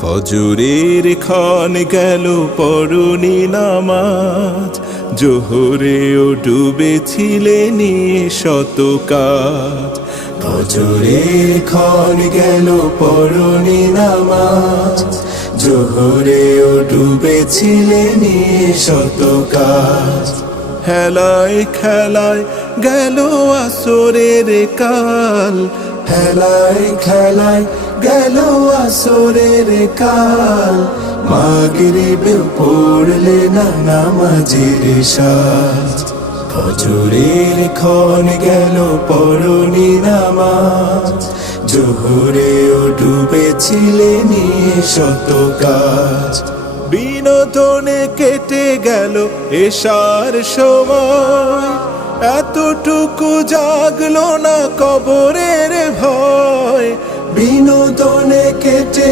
ফজরের ক্ষণ গেল পড়নি নামাজ, জোহরেও ডুবেছিলে নিয়ে শত কাজ। ফজরের ক্ষণ গেল পড়নি নামাজ, জোহরেও ডুবেছিলে নিয়ে শত কাজ। হেলায় খেলায় গেল আসরের কাল, হেলায় খেলায় গেল আসরের কাল। মাগরিবে পড়লে না নামাজের সাজ, ফজরের ক্ষণ গেল পড়নি নামাজ, জোহরেও ডুবেছিলে নিয়ে শত কাজ। বিনোদনে কেটে গেল এশার সময়, এতটুকু জাগলো না কবরের ভয়। বিনোদনে কেটে